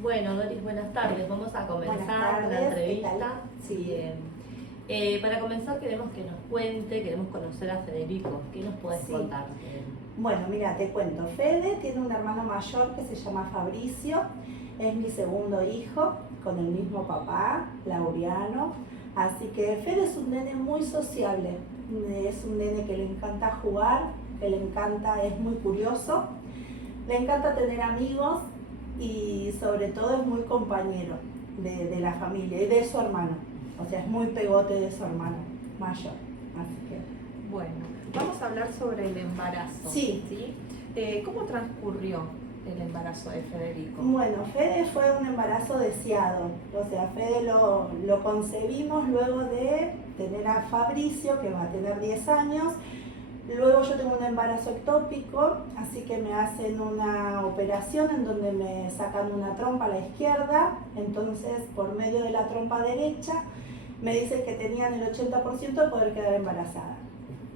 Bueno, Doris, buenas tardes. Vamos a comenzar la entrevista. Sí. Bien. Para comenzar queremos que nos cuente, queremos conocer a Federico. ¿Qué nos puedes Sí. contar? Bueno, mira, te cuento. Fede tiene un hermano mayor que se llama Fabricio. Es mi segundo hijo, con el mismo papá, Laureano. Así que Fede es un nene muy sociable. Es un nene que le encanta jugar, que le encanta, es muy curioso. Le encanta tener amigos y sobre todo es muy compañero de la familia y de su hermano. O sea, es muy pegote de su hermano mayor. Así que... Bueno, vamos a hablar sobre el embarazo. Sí. ¿Cómo transcurrió el embarazo de Federico? Bueno, Fede fue un embarazo deseado. O sea, Fede lo concebimos luego de tener a Fabricio, que va a tener 10 años. Luego yo tengo un embarazo ectópico, así que me hacen una operación en donde me sacan una trompa a la izquierda. Entonces, por medio de la trompa derecha, me dicen que tenían el 80% de poder quedar embarazada.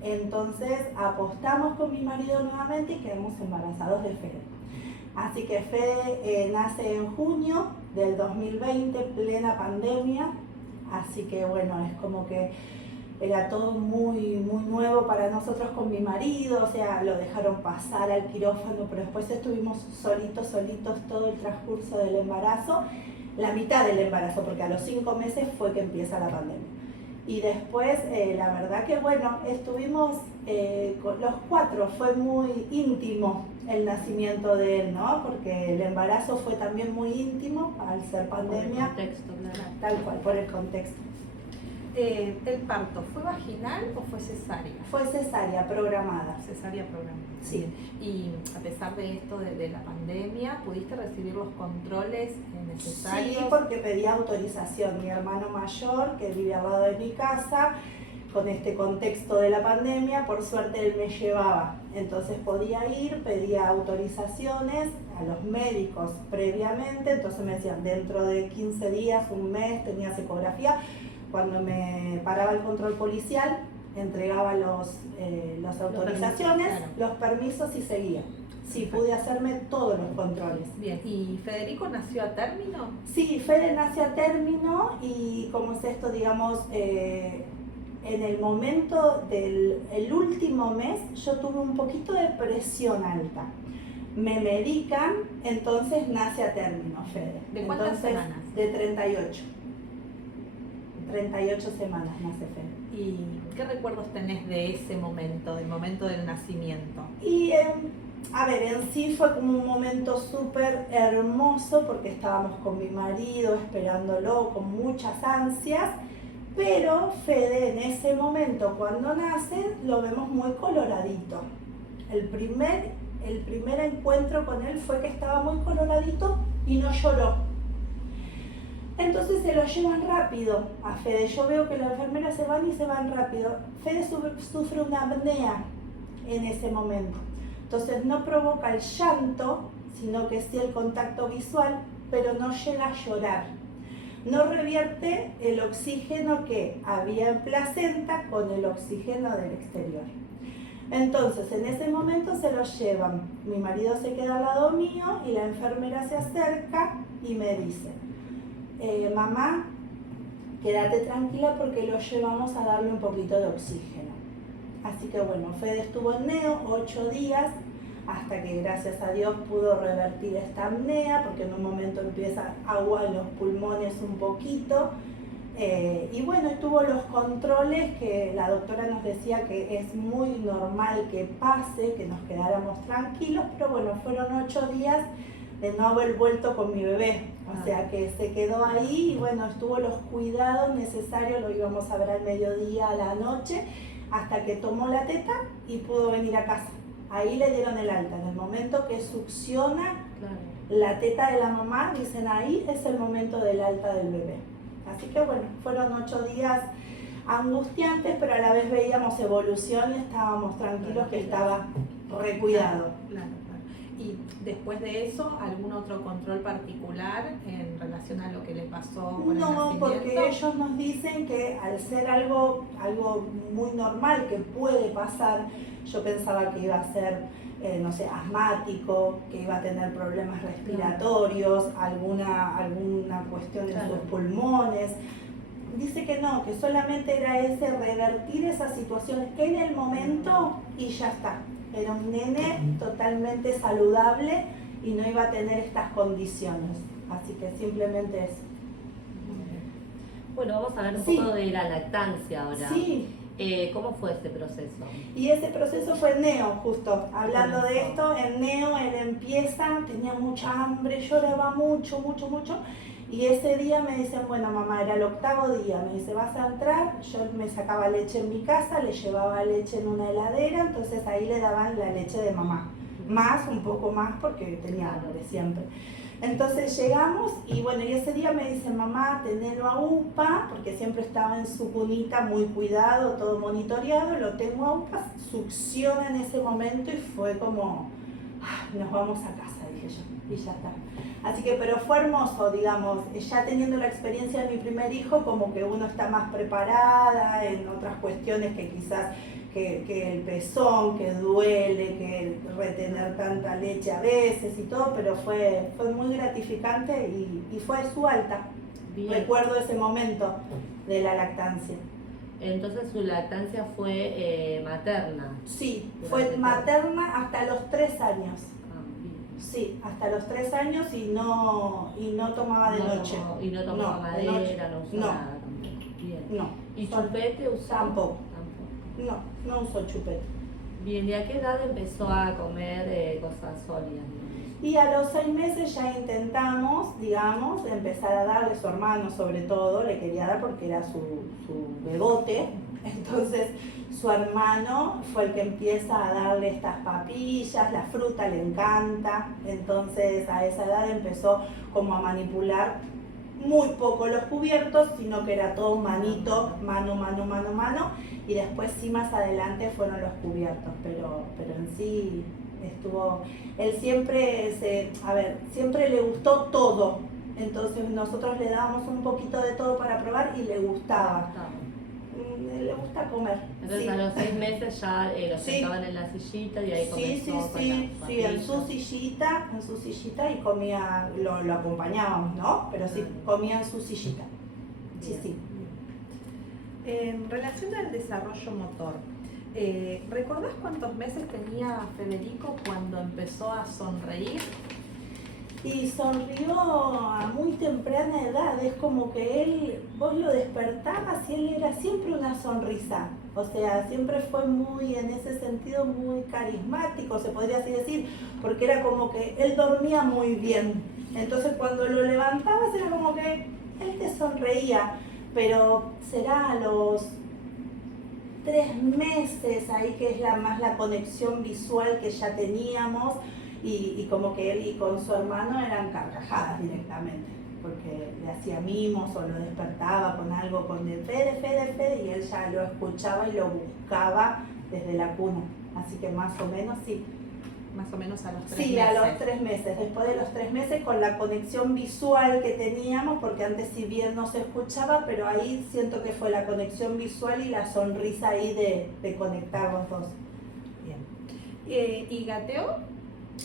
Entonces, apostamos con mi marido nuevamente y quedamos embarazados de Fede. Así que Fede nace en junio del 2020, plena pandemia. Así que bueno, es como que era todo muy nuevo para nosotros con mi marido, o sea, lo dejaron pasar al quirófano, pero después estuvimos solitos todo el transcurso del embarazo, la mitad del embarazo, porque a los 5 meses fue que empieza la pandemia. Y después, la verdad que bueno, estuvimos con los 4, fue muy íntimo el nacimiento de él, ¿no? Porque el embarazo fue también muy íntimo al ser pandemia. Por el contexto, claro. Tal cual, por el contexto. ¿El parto fue vaginal o fue cesárea? Fue cesárea programada. Cesárea programada. Sí. Y a pesar de esto, de la pandemia, ¿pudiste recibir los controles necesarios? Sí, porque pedía autorización. Mi hermano mayor, que vive al lado de mi casa, con este contexto de la pandemia, por suerte él me llevaba. Entonces podía ir, pedía autorizaciones a los médicos previamente, entonces me decían, dentro de 15 días, un mes, tenías ecografía. Cuando me paraba el control policial, entregaba las autorizaciones, los permisos y seguía. Sí, pude hacerme todos los controles. Bien, ¿y Federico nació a término? Sí, Fede nació a término y como es esto, digamos, en el momento del último mes yo tuve un poquito de presión alta. Me medican, entonces nace a término Fede. ¿De cuántas semanas? De 38. 38 semanas nace Fede. ¿Y qué recuerdos tenés de ese momento, del momento del nacimiento? Y a ver, en sí fue como un momento súper hermoso porque estábamos con mi marido esperándolo con muchas ansias, pero Fede en ese momento cuando nace lo vemos muy coloradito. El primer encuentro con él fue que estaba muy coloradito y no lloró. Entonces se lo llevan rápido a Fede. Yo veo que las enfermeras se van y se van rápido. Fede sufre una apnea en ese momento. Entonces no provoca el llanto, sino que sí el contacto visual, pero no llega a llorar. No revierte el oxígeno que había en placenta con el oxígeno del exterior. Entonces en ese momento se lo llevan. Mi marido se queda al lado mío y la enfermera se acerca y me dice: mamá, quédate tranquila porque lo llevamos a darle un poquito de oxígeno. Así que bueno, Fede estuvo en neo 8 días hasta que gracias a Dios pudo revertir esta apnea, porque en un momento empieza agua en los pulmones un poquito. Y bueno, tuvo los controles que la doctora nos decía que es muy normal que pase, que nos quedáramos tranquilos, pero bueno, fueron 8 días de no haber vuelto con mi bebé, o sea que se quedó ahí y bueno, estuvo los cuidados necesarios, lo íbamos a ver al mediodía, a la noche, hasta que tomó la teta y pudo venir a casa. Ahí le dieron el alta, en el momento que succiona la teta de la mamá, dicen ahí es el momento del alta del bebé. Así que bueno, fueron 8 días angustiantes, pero a la vez veíamos evolución y estábamos tranquilos que estaba recuidado. Claro. Y después de eso, ¿algún otro control particular en relación a lo que le pasó con el No, nacimiento? porque ellos nos dicen que al ser algo muy normal que puede pasar, yo pensaba que iba a ser, no sé, asmático, que iba a tener problemas respiratorios, alguna cuestión en sus pulmones. Dice que no, que solamente era revertir esa situación en el momento y ya está. Era un nene totalmente saludable y no iba a tener estas condiciones. Así que simplemente eso. Bueno, vamos a hablar un poco de la lactancia ahora. Sí. ¿Cómo fue ese proceso? Y ese proceso fue en Neo, justo. Hablando de esto, en Neo él empieza, tenía mucha hambre, lloraba mucho. Y ese día me dicen, bueno mamá, era el 8º día, me dice, vas a entrar, yo me sacaba leche en mi casa, le llevaba leche en una heladera, entonces ahí le daban la leche de mamá, un poco más porque tenía hambre siempre. Entonces llegamos y bueno, y ese día me dicen, mamá, tenelo a UPA, porque siempre estaba en su cunita muy cuidado, todo monitoreado, lo tengo a UPA, succiona en ese momento y fue como, nos vamos a casa, dije yo, y ya está. Así que, pero fue hermoso, digamos, ya teniendo la experiencia de mi primer hijo, como que uno está más preparada en otras cuestiones que quizás, que el pezón, que duele, que retener tanta leche a veces y todo, pero fue muy gratificante y fue su alta. Bien. Recuerdo ese momento de la lactancia. Entonces su lactancia fue materna. Sí, fue materna hasta los 3 años. Sí, hasta los 3 años y no tomaba de noche. Y no tomaba madera, no usaba nada tampoco. Bien. No. ¿Y chupete usaba? Tampoco. No usó chupete. Bien, ¿y a qué edad empezó a comer cosas sólidas? Y a los 6 meses ya intentamos, digamos, empezar a darle, su hermano sobre todo, le quería dar porque era su bebote. Entonces su hermano fue el que empieza a darle estas papillas, la fruta le encanta, entonces a esa edad empezó como a manipular muy poco los cubiertos, sino que era todo mano, y después sí más adelante fueron los cubiertos, pero en sí estuvo, él siempre le gustó todo, entonces nosotros le dábamos un poquito de todo para probar y le gustaba. Le gusta comer. Entonces a los 6 meses ya lo sentaban en la sillita y ahí comenzó con las papillas. en su sillita y comía, lo acompañábamos, ¿no? Pero sí, comía en su sillita. Sí. En relación al desarrollo motor, ¿recordás cuántos meses tenía Federico cuando empezó a sonreír? Y sonrió a muy temprana edad, es como que vos lo despertabas y él era siempre una sonrisa, o sea, siempre fue en ese sentido muy carismático, se podría así decir, porque era como que él dormía muy bien, entonces cuando lo levantabas era como que él te sonreía, pero será a los 3 meses ahí que es más la conexión visual que ya teníamos. Y como que él y con su hermano eran carcajadas directamente, porque le hacía mimos o lo despertaba con algo, con el Fede, y él ya lo escuchaba y lo buscaba desde la cuna. Así que más o menos sí. Más o menos a los 3 meses. Sí, a los 3 meses. Después de los 3 meses con la conexión visual que teníamos, porque antes si bien no se escuchaba, pero ahí siento que fue la conexión visual y la sonrisa ahí de conectar los dos. Bien. ¿Y gateó?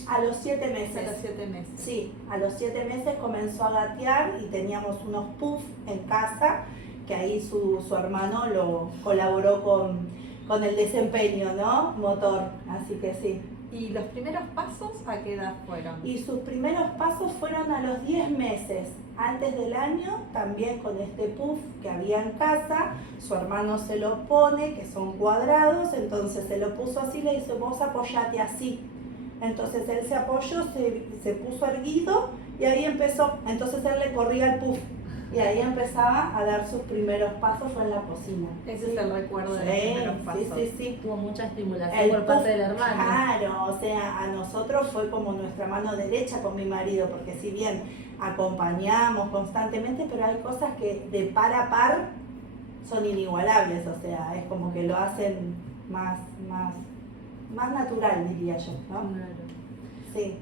A los 7 meses. A los 7 meses. Sí, a los 7 meses comenzó a gatear y teníamos unos puffs en casa, que ahí su hermano lo colaboró con el desempeño, ¿no? Motor, así que sí. ¿Y los primeros pasos a qué edad fueron? Y sus primeros pasos fueron a los 10 meses. Antes del año, también con este puff que había en casa, su hermano se lo pone, que son cuadrados, entonces se lo puso así, le dice, vos apoyate así. Entonces él se apoyó, se puso erguido y ahí empezó. Entonces él le corría el puff y ahí empezaba a dar sus primeros pasos, fue en la cocina. Ese es el recuerdo de los primeros pasos. Sí. Tuvo mucha estimulación por parte del hermano. Claro, o sea, a nosotros fue como nuestra mano derecha con mi marido, porque si bien acompañamos constantemente, pero hay cosas que de par a par son inigualables, o sea, es como que lo hacen más natural, diría yo, ¿no? Claro. Sí,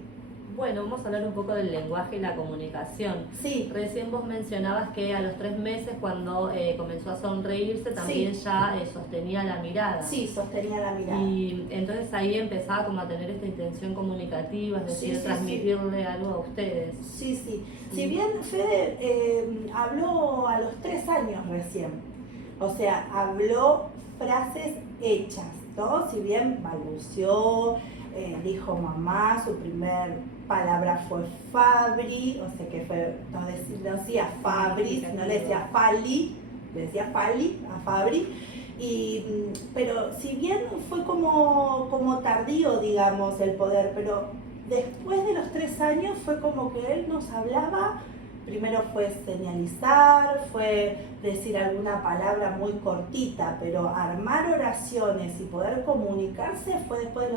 Bueno, vamos a hablar un poco del lenguaje y la comunicación. sí, Recién vos mencionabas que a los 3 meses, cuando comenzó a sonreírse, también Sí. ya sostenía la mirada. sí, sostenía la mirada. Y entonces ahí empezaba como a tener esta intención comunicativa, es Sí, decir, sí, transmitirle algo a ustedes. Sí, sí. Sí. Si bien Fede habló a los 3 años recién, o sea, habló frases hechas, ¿no? Si bien balbuceó, dijo mamá, su primer palabra fue Fabri, o sea que fue, no decía Fabri, no le decía Fali, le decía Fali a Fabri. Pero si bien fue como tardío, digamos, el poder, pero después de los 3 años fue como que él nos hablaba, primero fue señalizar, fue decir alguna palabra muy cortita, pero armar oraciones y poder comunicarse fue después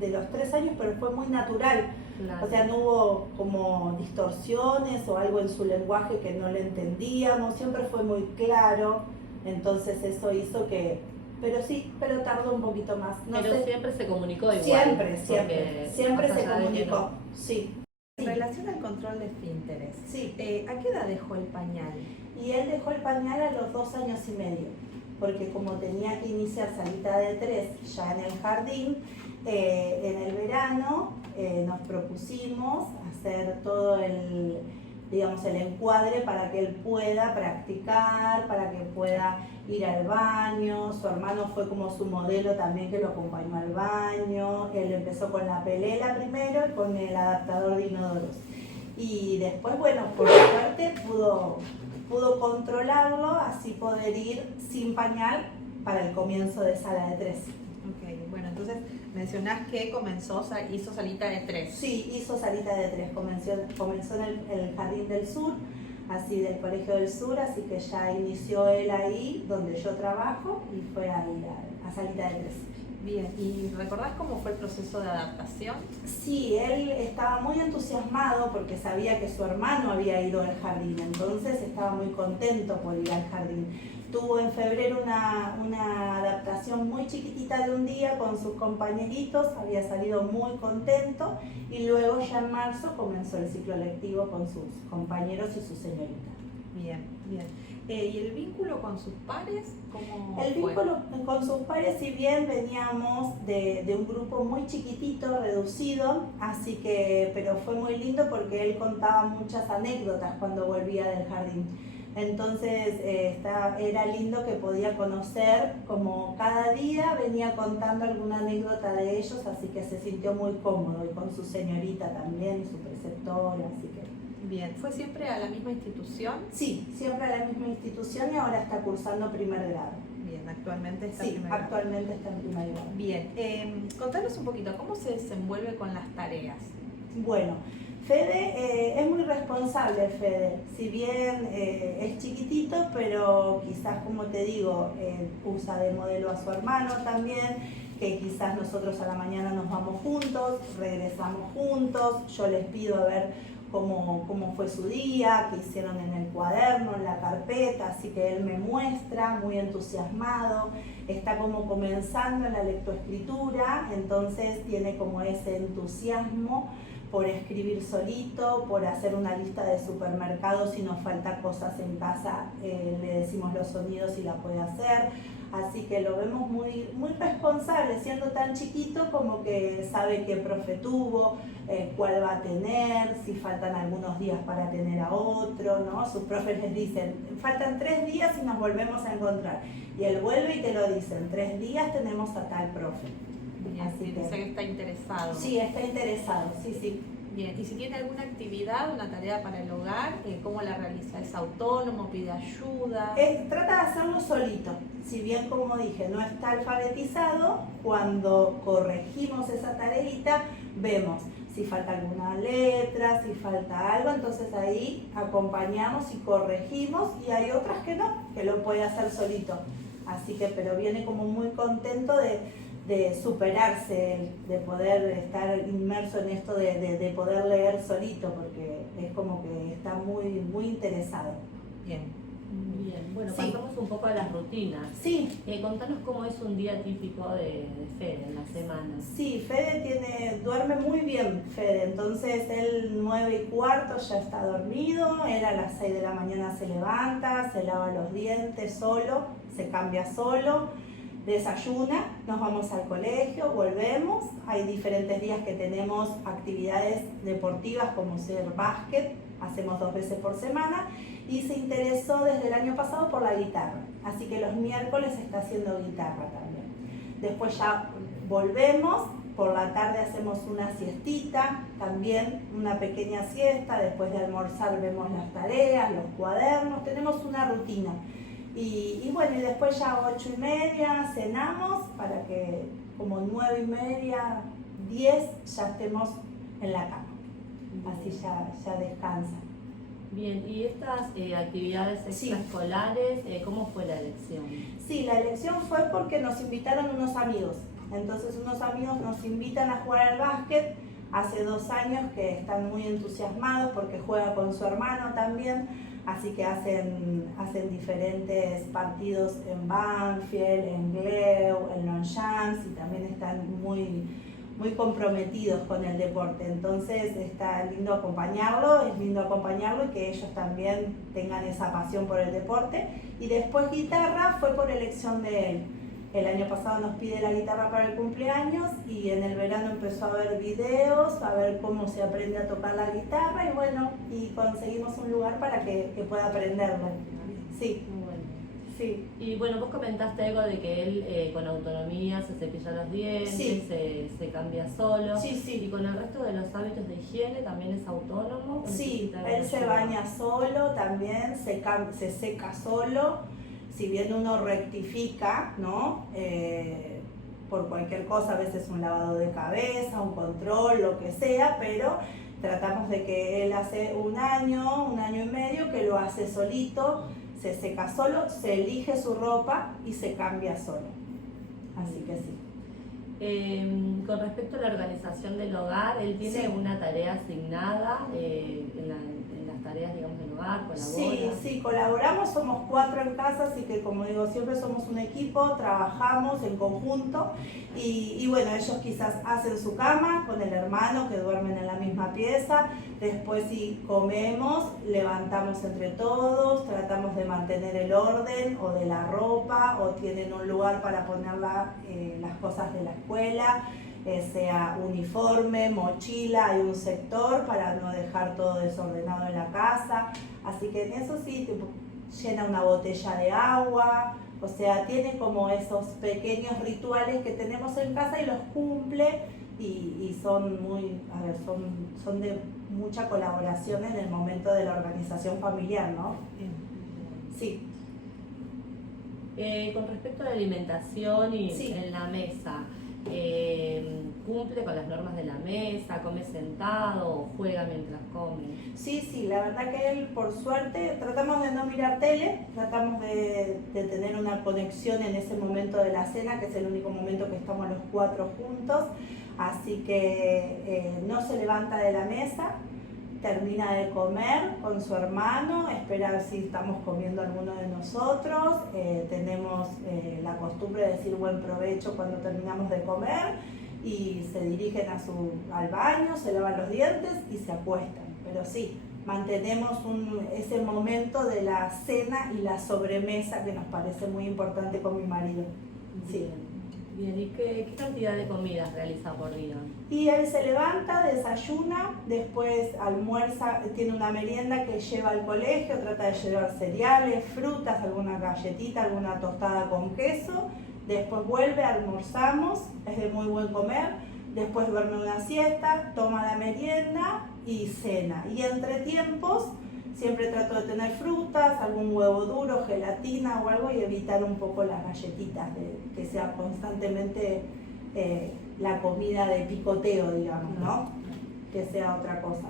de los 3 años, pero fue muy natural. Claro. O sea, no hubo como distorsiones o algo en su lenguaje que no le entendíamos, siempre fue muy claro, entonces eso hizo que... pero tardó un poquito más. No Pero sé. siempre se comunicó igual. Siempre porque se más allá de que comunicó, no. sí. En relación al control de esfínteres, Sí, ¿a qué edad dejó el pañal? y él dejó el pañal a los 2 años y medio, porque como tenía que iniciar salita de 3 ya en el jardín, en el verano nos propusimos hacer todo el encuadre para que él pueda practicar, para que pueda ir al baño. Su hermano fue como su modelo también, que lo acompañó al baño. Él empezó con la pelela primero y con el adaptador de inodoros. Y después, bueno, por suerte pudo controlarlo, así poder ir sin pañal para el comienzo de sala de 3. Ok, bueno, entonces mencionás que hizo salita de 3. Sí, hizo salita de 3, comenzó en el Jardín del Sur, así del Colegio del Sur, así que ya inició él ahí donde yo trabajo y fue a ir a salita de 3. Bien, ¿y recordás cómo fue el proceso de adaptación? Sí, él estaba muy entusiasmado porque sabía que su hermano había ido al jardín, entonces estaba muy contento por ir al jardín. Tuvo en febrero una adaptación muy chiquitita de un día con sus compañeritos, había salido muy contento y luego ya en marzo comenzó el ciclo lectivo con sus compañeros y su señorita. Bien, bien. ¿Y el vínculo con sus pares? ¿Cómo El fue? vínculo con sus pares, si bien veníamos de un grupo muy chiquitito, reducido, pero fue muy lindo porque él contaba muchas anécdotas cuando volvía del jardín. Entonces era lindo que podía conocer, como cada día venía contando alguna anécdota de ellos, así que se sintió muy cómodo, y con su señorita también, y su preceptora, así que... Bien, ¿fue siempre a la misma institución? Sí, siempre a la misma institución y ahora está cursando primer grado. Bien, actualmente está en Sí, primer grado. actualmente está en primer grado. Bien, contanos un poquito, ¿cómo se desenvuelve con las tareas? Bueno, Fede es muy responsable, Fede. Si bien es chiquitito, pero quizás, como te digo, usa de modelo a su hermano también, que quizás nosotros a la mañana nos vamos juntos, regresamos juntos, yo les pido a ver cómo fue su día, qué hicieron en el cuaderno, en la carpeta, así que él me muestra, muy entusiasmado, está como comenzando en la lectoescritura, entonces tiene como ese entusiasmo por escribir solito, por hacer una lista de supermercados. Si nos falta cosas en casa, le decimos los sonidos y la puede hacer. Así que lo vemos muy, muy responsable, siendo tan chiquito, como que sabe qué profe tuvo, cuál va a tener, si faltan algunos días para tener a otro, ¿no? Sus profes les dicen, faltan 3 días y nos volvemos a encontrar. Y él vuelve y te lo dice, en 3 días tenemos a tal profe. Bien, Así que... dice que está interesado. Sí, está interesado, sí. Bien, y si tiene alguna actividad, una tarea para el hogar, ¿cómo la realiza? ¿Es autónomo? ¿Pide ayuda? Trata de hacerlo solito. Si bien, como dije, no está alfabetizado, cuando corregimos esa tareita, vemos si falta alguna letra, si falta algo, entonces ahí acompañamos y corregimos, y hay otras que no, que lo puede hacer solito. Así que, pero viene como muy contento de superarse, de poder estar inmerso en esto de poder leer solito, porque es como que está muy, muy interesado. Bien, Bien, bueno, Sí. pasamos un poco a las rutinas. Sí, Contanos cómo es un día típico de Fede en la semana. sí, Fede duerme muy bien, Fede, entonces él 9:15 ya está dormido, él a las 6 de la mañana se levanta, se lava los dientes solo, se cambia solo, desayuna, nos vamos al colegio, volvemos, hay diferentes días que tenemos actividades deportivas como ser básquet, hacemos 2 veces por semana, y se interesó desde el año pasado por la guitarra, así que los miércoles está haciendo guitarra también. Después ya volvemos, por la tarde hacemos una siestita, también una pequeña siesta, después de almorzar vemos las tareas, los cuadernos, tenemos una rutina. Y bueno, y después ya 8:30 cenamos para que como 9:30, 10 ya estemos en la cama, así ya descansa. Bien, y estas actividades Sí. extraescolares, ¿cómo fue la elección? Sí, la elección fue porque nos invitaron unos amigos. Entonces unos amigos nos invitan a jugar al básquet. Hace 2 años que están muy entusiasmados porque juega con su hermano también. Así que hacen diferentes partidos en Banfield, en Gleu, en Longchamps y también están muy comprometidos con el deporte. Entonces está lindo acompañarlo, es lindo acompañarlo y que ellos también tengan esa pasión por el deporte. Y después guitarra fue por elección de él. El año pasado nos pide la guitarra para el cumpleaños y en el verano empezó a ver videos, a ver cómo se aprende a tocar la guitarra y bueno, y conseguimos un lugar para que pueda aprenderlo. Sí, Muy bueno. sí. Y bueno, vos comentaste algo de que él con autonomía se cepilla los dientes, Sí. se cambia solo. Sí, sí. Y con el resto de los hábitos de higiene también es autónomo. ¿O Sí, necesita él se ayuda? baña solo, también se seca solo. Si bien uno rectifica, ¿no? Por cualquier cosa, a veces un lavado de cabeza, un control, lo que sea, pero tratamos de que él hace 1 año, 1 año y medio, que lo hace solito, se seca solo, se elige su ropa y se cambia solo. Así que sí. Con respecto a la organización del hogar, él tiene Sí. una tarea asignada en las tareas, digamos, del hogar, colabora. Sí, colaboramos, somos 4 en casa, así que como digo, siempre somos un equipo, trabajamos en conjunto y bueno, ellos quizás hacen su cama con el hermano que duermen en la misma pieza, después si comemos, levantamos entre todos, tratamos de mantener el orden o de la ropa o tienen un lugar para poner las cosas de la escuela. Sea uniforme, mochila, hay un sector para no dejar todo desordenado en la casa, así que en eso sí, tipo, llena una botella de agua, o sea, tiene como esos pequeños rituales que tenemos en casa y los cumple y son son de mucha colaboración en el momento de la organización familiar, ¿no? Sí. Con respecto a la alimentación y Sí. en la mesa, ¿cumple con las normas de la mesa? ¿Come sentado o juega mientras come? Sí, la verdad que él, por suerte, tratamos de no mirar tele, tratamos de tener una conexión en ese momento de la cena, que es el único momento que estamos los 4 juntos, así que no se levanta de la mesa, termina de comer con su hermano, espera si estamos comiendo alguno de nosotros, tenemos la costumbre de decir buen provecho cuando terminamos de comer y se dirigen al baño, se lavan los dientes y se acuestan, pero sí, mantenemos ese momento de la cena y la sobremesa que nos parece muy importante con mi marido. Sí. Bien, ¿y qué cantidad de comidas realiza por día? Y él se levanta, desayuna, después almuerza, tiene una merienda que lleva al colegio, trata de llevar cereales, frutas, alguna galletita, alguna tostada con queso, después vuelve, almorzamos, es de muy buen comer, después duerme una siesta, toma la merienda y cena. Y entre tiempos siempre trato de tener frutas, algún huevo duro, gelatina o algo y evitar un poco las galletitas, que sea constantemente la comida de picoteo, digamos, ¿no? Que sea otra cosa.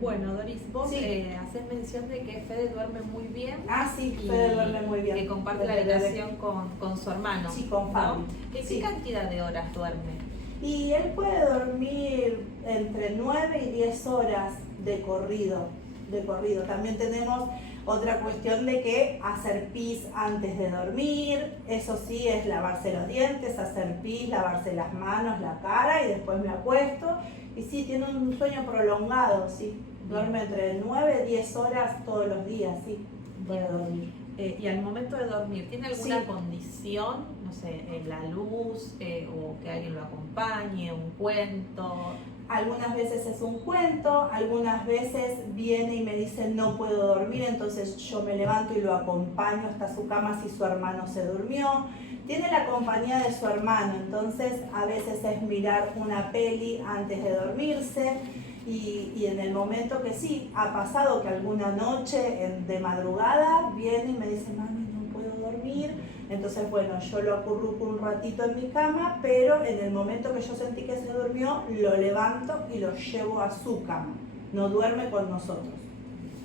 Bueno, Doris, vos Sí. haces mención de que Fede duerme muy bien. Ah, sí, y Fede duerme muy bien. que comparte la Desde habitación con su hermano. Sí, con Fabi. ¿En Sí. qué cantidad de horas duerme? Y él puede dormir entre 9 y 10 horas de corrido. de corrido. También tenemos otra cuestión de que hacer pis antes de dormir, eso sí es lavarse los dientes, hacer pis, lavarse las manos, la cara y después me acuesto. Y sí, tiene un sueño prolongado, sí. Duerme entre 9 y 10 horas todos los días, sí, puede dormir. Y al momento de dormir, ¿tiene alguna Sí. condición? No sé, la luz, o que alguien lo acompañe, un cuento. Algunas veces es un cuento, algunas veces viene y me dice no puedo dormir, entonces yo me levanto y lo acompaño hasta su cama si su hermano se durmió. Tiene la compañía de su hermano, entonces a veces es mirar una peli antes de dormirse y en el momento que sí, ha pasado que alguna noche de madrugada viene y me dice mami no puedo dormir. Entonces, bueno, yo lo acurruco un ratito en mi cama, pero en el momento que yo sentí que se durmió, lo levanto y lo llevo a su cama. No duerme con nosotros.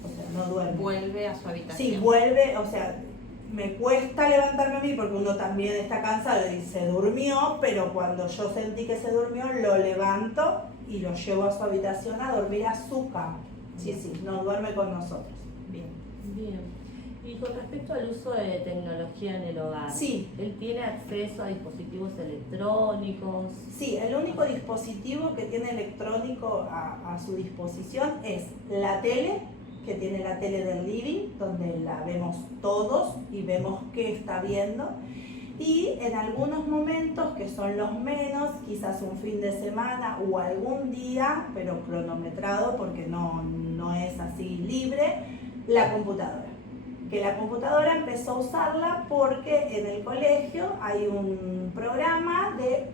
O sea, no duerme. Vuelve a su habitación. Sí, vuelve, o sea, me cuesta levantarme a mí porque uno también está cansado y se durmió, pero cuando yo sentí que se durmió, lo levanto y lo llevo a su habitación a dormir a su cama. Sí, sí, no duerme con nosotros. Bien. Bien. Y con respecto al uso de tecnología en el hogar, Sí. ¿él tiene acceso a dispositivos electrónicos? Sí, el único dispositivo que tiene electrónico a su disposición es la tele, que tiene la tele del living, donde la vemos todos y vemos qué está viendo. Y en algunos momentos, que son los menos, quizás un fin de semana o algún día, pero cronometrado porque no es así libre, la computadora. Que la computadora empezó a usarla porque en el colegio hay un programa de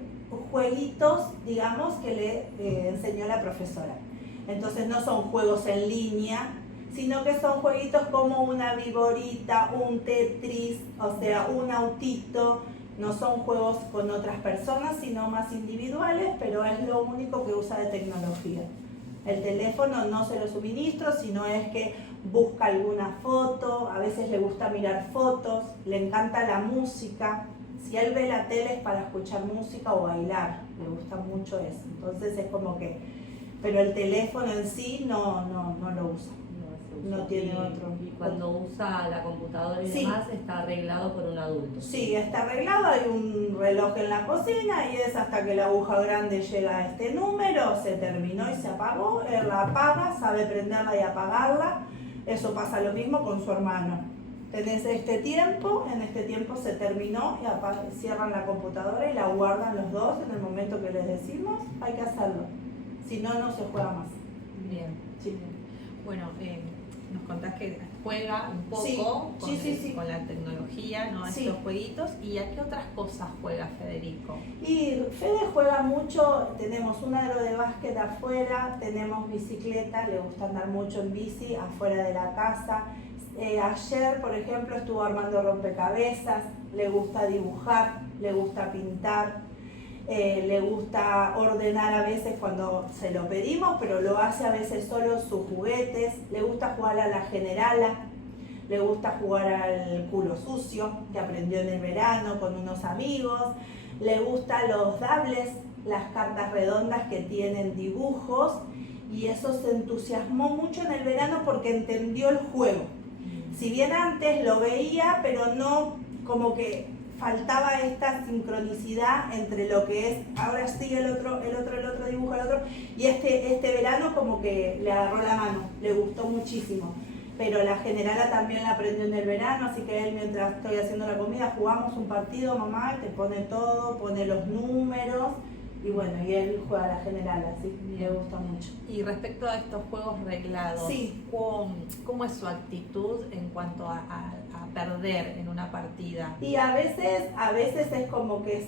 jueguitos, digamos, que le enseñó la profesora. Entonces no son juegos en línea, sino que son jueguitos como una viborita, un Tetris, o sea, un autito. No son juegos con otras personas, sino más individuales, pero es lo único que usa de tecnología. El teléfono no se lo suministro, sino es que busca alguna foto, a veces le gusta mirar fotos, le encanta la música. Si él ve la tele es para escuchar música o bailar, le gusta mucho eso. Entonces es como que, pero el teléfono en sí no lo usa. No tiene otro. Y cuando usa la computadora y Sí. demás, está arreglado por un adulto. Sí, está arreglado, hay un reloj en la cocina y es hasta que la aguja grande llega a este número, se terminó y se apagó, él la apaga, sabe prenderla y apagarla. Eso pasa lo mismo con su hermano. Tenés este tiempo, en este tiempo se terminó y cierran la computadora y la guardan los dos en el momento que les decimos, hay que hacerlo. Si no, no se juega más. Bien. Sí. Bueno, nos contás que juega un poco Sí, con, sí. con la tecnología, ¿no? Sí. Estos jueguitos. ¿Y a qué otras cosas juega Federico? Y Fede juega mucho, tenemos un aro de básquet afuera, tenemos bicicleta, le gusta andar mucho en bici afuera de la casa. Ayer, por ejemplo, estuvo armando rompecabezas, le gusta dibujar, le gusta pintar, le gusta ordenar a veces cuando se lo pedimos, pero lo hace a veces solo sus juguetes, le gusta jugar a la generala, le gusta jugar al culo sucio, que aprendió en el verano con unos amigos, le gustan los dables, las cartas redondas que tienen dibujos, y eso se entusiasmó mucho en el verano porque entendió el juego. Si bien antes lo veía, pero no, como que faltaba esta sincronicidad entre lo que es, ahora sí el otro dibuja el otro, y este verano como que le agarró la mano, le gustó muchísimo. Pero la generala también la aprendió en el verano, así que él, mientras estoy haciendo la comida, jugamos un partido, mamá, y te pone todo, pone los números, y bueno, y él juega la generala, así que le gusta mucho. Y respecto a estos juegos reglados, Sí. ¿cómo es su actitud en cuanto a perder en una partida? Y a veces es como que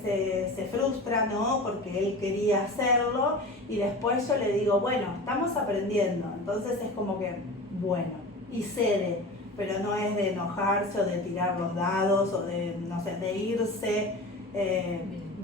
se frustra, ¿no? Porque él quería hacerlo, y después yo le digo, bueno, estamos aprendiendo, entonces es como que, bueno, y cede, pero no es de enojarse o de tirar los dados o de, no sé, de irse.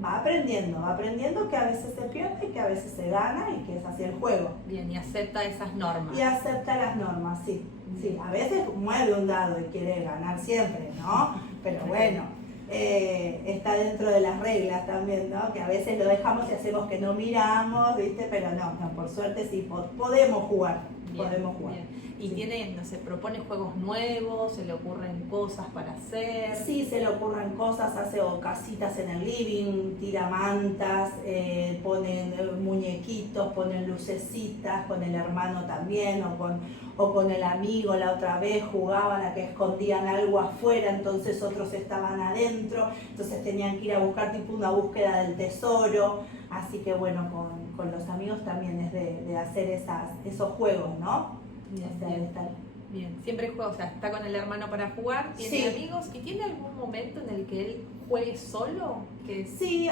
Va aprendiendo que a veces se pierde y que a veces se gana y que es así el juego. Bien, y acepta esas normas. Y acepta las normas, sí. Sí, a veces mueve un dado y quiere ganar siempre, ¿no? Pero bueno, está dentro de las reglas también, ¿no? Que a veces lo dejamos y hacemos que no miramos, ¿viste? Pero no, por suerte sí, podemos jugar. podemos jugar. Bien. Y Sí. tiene, no sé, propone juegos nuevos, se le ocurren cosas para hacer. Sí, se le ocurren cosas, hace o casitas en el living, tira mantas, ponen muñequitos, ponen lucecitas, con el hermano también, o con el amigo. La otra vez jugaban a que escondían algo afuera, entonces otros estaban adentro, entonces tenían que ir a buscar tipo una búsqueda del tesoro. Así que bueno, con los amigos también es de hacer esos juegos, ¿no? Bien, O sea, bien. estar- Bien, siempre juega, o sea, está con el hermano para jugar, tiene Sí. amigos y tiene algún momento en el que él juegue solo, que Sí,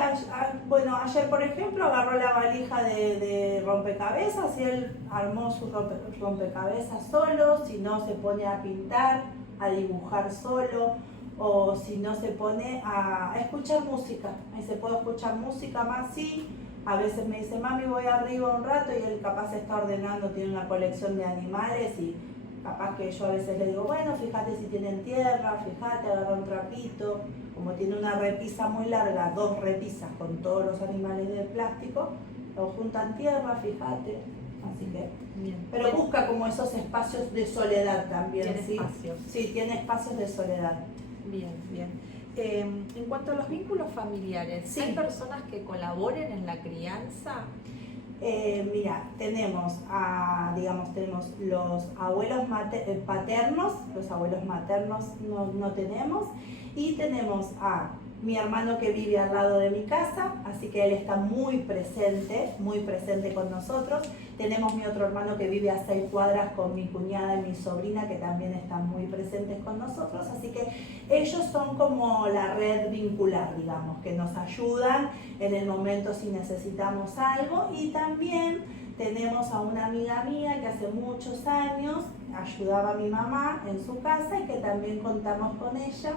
bueno, ayer por ejemplo agarró la valija de rompecabezas y él armó sus rompecabezas solo. Si no, se pone a pintar, a dibujar solo, o si no, se pone a escuchar música. Ahí se puede escuchar música más, sí. A veces me dice, mami, voy arriba un rato, y él capaz está ordenando, tiene una colección de animales, y capaz que yo a veces le digo, bueno, fíjate si tienen tierra, fíjate, agarra un trapito. Como tiene una repisa muy larga, 2 repisas con todos los animales de plástico, lo juntan tierra, fíjate. Así que, bien. pero busca como esos espacios de soledad también, Tiene ¿sí? espacios. Sí, tiene espacios de soledad. Bien, bien. En cuanto a los vínculos familiares, Sí. ¿hay personas que colaboren en la crianza? Mira, tenemos los abuelos paternos, los abuelos maternos no tenemos, y tenemos a mi hermano que vive al lado de mi casa, así que él está muy presente con nosotros. Tenemos mi otro hermano que vive a 6 cuadras con mi cuñada y mi sobrina, que también están muy presentes con nosotros, así que ellos son como la red vincular, digamos, que nos ayudan en el momento si necesitamos algo. Y también tenemos a una amiga mía que hace muchos años ayudaba a mi mamá en su casa, y que también contamos con ella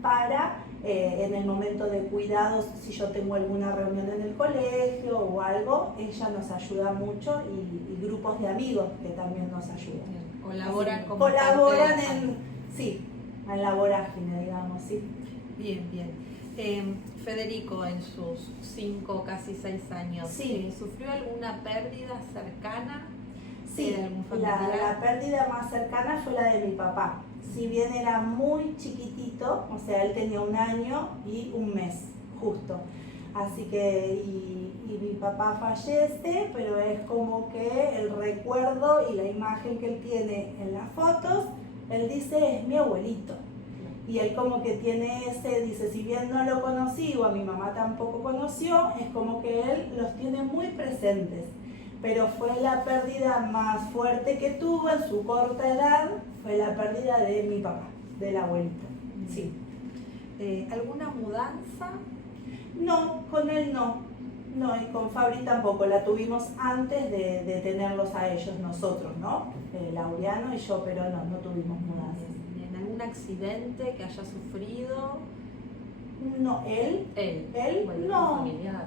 para en el momento de cuidados, si yo tengo alguna reunión en el colegio o algo, ella nos ayuda mucho, y grupos de amigos que también nos ayudan. Bien, colaboran Así que como colaboran parte de- en la vorágine, digamos, sí. Bien, bien. Federico, en sus 5, casi 6 años, Sí. ¿sufrió alguna pérdida cercana? Sí, ¿De algún familiar? la pérdida más cercana fue la de mi papá. Si bien era muy chiquitito, o sea, él tenía 1 año y 1 mes, justo. Así que, y mi papá fallece, pero es como que el recuerdo y la imagen que él tiene en las fotos, él dice, es mi abuelito. Y él como que tiene dice, si bien no lo conocí, o a mi mamá tampoco conoció, es como que él los tiene muy presentes. Pero fue la pérdida más fuerte que tuvo en su corta edad, fue la pérdida de mi papá, del abuelito. Sí. ¿Alguna mudanza? No, con él no. No, y con Fabri tampoco. La tuvimos antes de tenerlos a ellos nosotros, ¿no? Laureano y yo, pero no tuvimos mudanzas. Bien, ¿algún accidente que haya sufrido? No, él, O el no. familiar.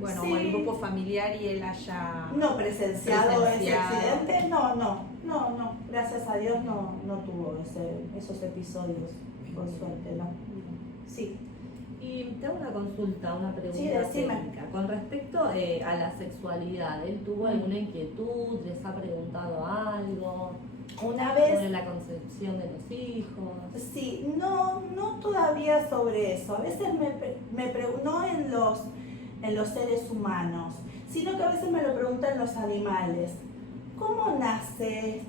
Bueno, Sí. o el grupo familiar y él haya... No presenciado ese Presenciado. accidente, no, gracias a Dios no tuvo esos episodios, por suerte, no. Sí, Y te hago una consulta, una pregunta Sí, decime. técnica. Con respecto a la sexualidad, ¿él tuvo alguna inquietud? ¿Les ha preguntado algo? una ¿Sobre vez, la concepción de los hijos? sí, no todavía sobre eso. A veces me pregunto, no en los seres humanos, sino que a veces me lo preguntan los animales. ¿Cómo nace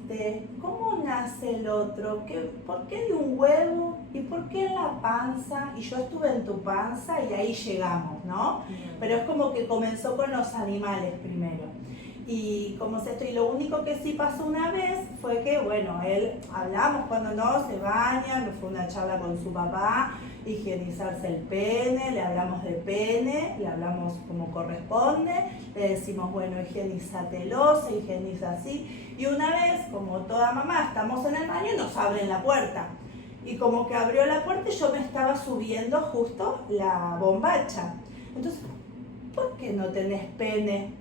¿Cómo nace el otro? ¿Por qué de un huevo? ¿Y por qué en la panza? Y yo estuve en tu panza y ahí llegamos, ¿no? Pero es como que comenzó con los animales primero. Y como se y lo único que sí pasó una vez fue que, bueno, hablamos cuando no se baña, nos fue una charla con su papá, higienizarse el pene, le hablamos de pene, le hablamos como corresponde, le decimos, bueno, higienízatelo, se higieniza así. Y una vez, como toda mamá, estamos en el baño y nos abren la puerta. Y como que abrió la puerta y yo me estaba subiendo justo la bombacha. Entonces, ¿por qué no tenés pene?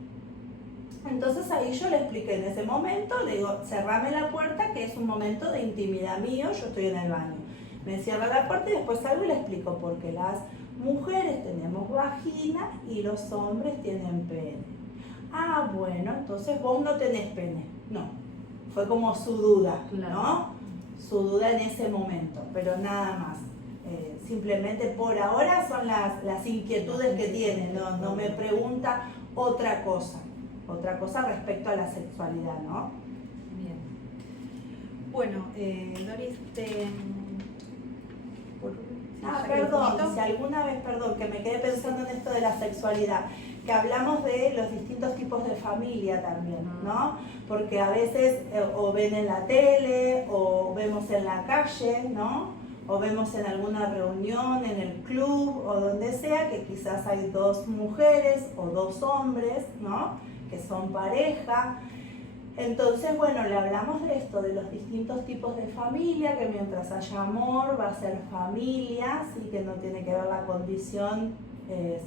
Entonces ahí yo le expliqué en ese momento, le digo, cerrame la puerta, que es un momento de intimidad mío, yo estoy en el baño. Me cierra la puerta y después salgo y le explico, porque las mujeres tenemos vagina y los hombres tienen pene. Ah, bueno, entonces vos no tenés pene. No. fue como su duda, Claro. ¿no? Su duda en ese momento, pero nada más. Simplemente por ahora son las inquietudes que tiene, no me pregunta otra cosa respecto a la sexualidad, ¿no? Bien. Bueno, Doris, Perdón, si alguna vez, que me quedé pensando en esto de la sexualidad, que hablamos de los distintos tipos de familia también, ¿no? Porque a veces o ven en la tele, o vemos en la calle, ¿no? O vemos en alguna reunión, en el club, o donde sea, que quizás hay dos mujeres o dos hombres, ¿no? Que son pareja. Entonces, bueno, le hablamos de esto, de los distintos tipos de familia, que mientras haya amor va a ser familia, ¿sí? Que no tiene que ver la condición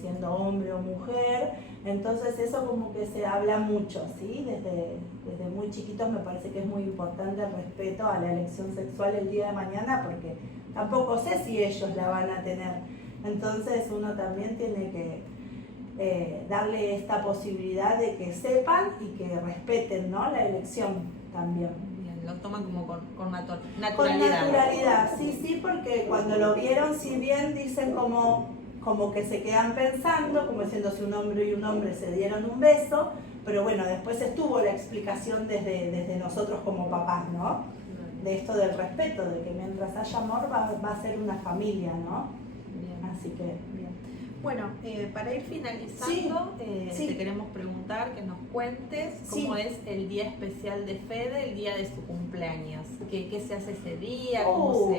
siendo hombre o mujer. Entonces eso como que se habla mucho, ¿sí? Desde muy chiquitos me parece que es muy importante el respeto a la elección sexual el día de mañana, porque tampoco sé si ellos la van a tener. Entonces uno también tiene que darle esta posibilidad de que sepan y que respeten, ¿no? La elección también. Bien, lo toman como con naturalidad. Con naturalidad, sí, porque cuando lo vieron, si bien dicen como que se quedan pensando, como diciendo si un hombre y un hombre se dieron un beso, pero bueno, después estuvo la explicación desde nosotros como papás, ¿no? De esto del respeto, de que mientras haya amor va a ser una familia, ¿no? Bien. Así que, bien. Bueno, para ir finalizando, Sí. te queremos preguntar que nos cuentes cómo es el día especial de Fede, el día de su cumpleaños. ¿Qué se hace ese día? ¿Cómo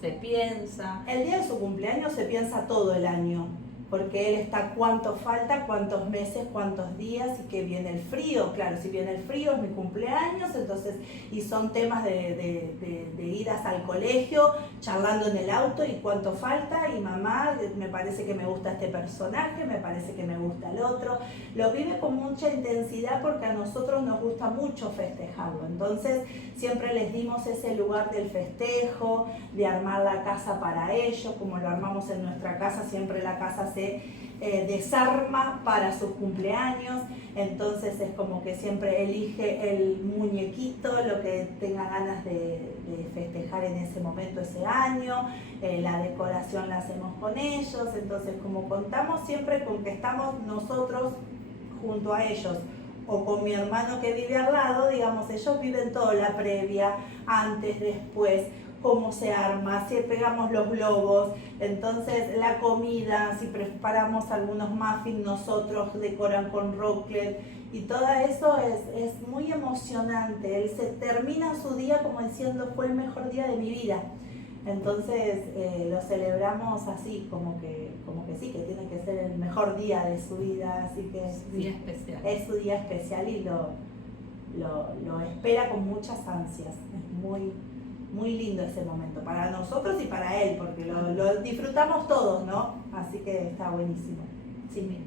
se piensa? El día de su cumpleaños se piensa todo el año, porque él está cuánto falta, cuántos meses, cuántos días, y que viene el frío. Claro, si viene el frío es mi cumpleaños, entonces, y son temas de idas al colegio, charlando en el auto, y cuánto falta, y mamá, me parece que me gusta este personaje, me parece que me gusta el otro. Lo vive con mucha intensidad porque a nosotros nos gusta mucho festejarlo, entonces siempre les dimos ese lugar del festejo, de armar la casa para ellos, como lo armamos en nuestra casa. Siempre la casa se desarma para sus cumpleaños, entonces es como que siempre elige el muñequito, lo que tenga ganas de festejar en ese momento, ese año. La decoración la hacemos con ellos, entonces como contamos siempre con que estamos nosotros junto a ellos, o con mi hermano que vive al lado, digamos, ellos viven toda la previa, antes, después, cómo se arma, si pegamos los globos, entonces la comida, si preparamos algunos muffins, nosotros decoran con rocklets, y todo eso es muy emocionante. Él se termina su día como diciendo fue el mejor día de mi vida. Entonces lo celebramos así, como que sí, que tiene que ser el mejor día de su vida, así que Día especial. es su día especial y lo espera con muchas ansias. Es muy lindo ese momento para nosotros y para él, porque lo disfrutamos todos, ¿no? Así que está buenísimo. Sí.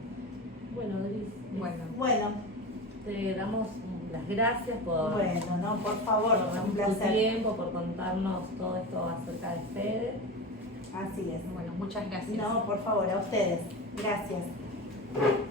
Bueno, Doris, Bueno, te damos las gracias por por favor, un tu placer. tiempo, por contarnos todo esto acerca de Fede. Así es. Bueno, muchas gracias. No, por favor, a ustedes. Gracias.